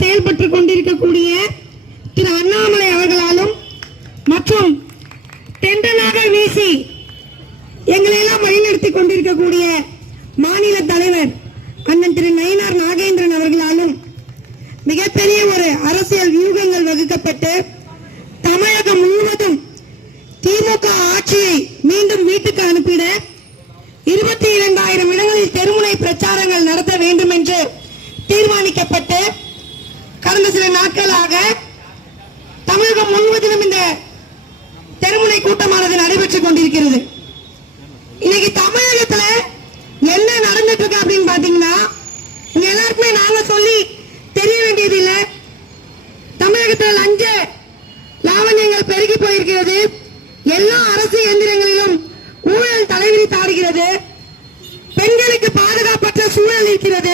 செயல்பட்டு கொண்டிருக்கக்கூடிய திரு அண்ணாமலை அவர்களாலும் மற்றும் தென்றலாக வீசி எங்களை எல்லாம் வழிநடத்தி கொண்டிருக்கக்கூடிய மாநில தலைவர் அண்ணன் திரு நயினார் நாகேந்திரன் அவர்களாலும் மிகப்பெரிய ஒரு அரசியல் வியூகங்கள் வகுக்கப்பட்டு தமிழகம் முழுவதும் திமுக ஆட்சியை மீண்டும் வீட்டுக்கு அனுப்பிட 22,000 இடங்களில் தெருமுனை பிரச்சாரங்கள் நடத்த வேண்டும் என்று தீர்மானிக்கப்பட்டு கடந்த சில நாட்களாக தமிழகம் முழுவதிலும் இந்த தெருமுனை கூட்டமானது நடைபெற்றுக் கொண்டிருக்கிறது. இன்னைக்கு தமிழகத்துல என்ன நடந்துட்டு இருக்கு அப்படின்னு பாத்தீங்கன்னா எல்லாருக்குமே நாங்க சொல்லி தெரிய வேண்டியது இல்லை. தமிழகத்தில் லஞ்ச லாவண்யங்கள் பெருகி போயிருக்கிறது. எல்லா அரசு எந்திரங்களிலும் ஊழல் தலைவிரித்தாடுகிறது. பெண்களுக்கு பாதுகாப்பற்ற சூழல் இருக்கிறது.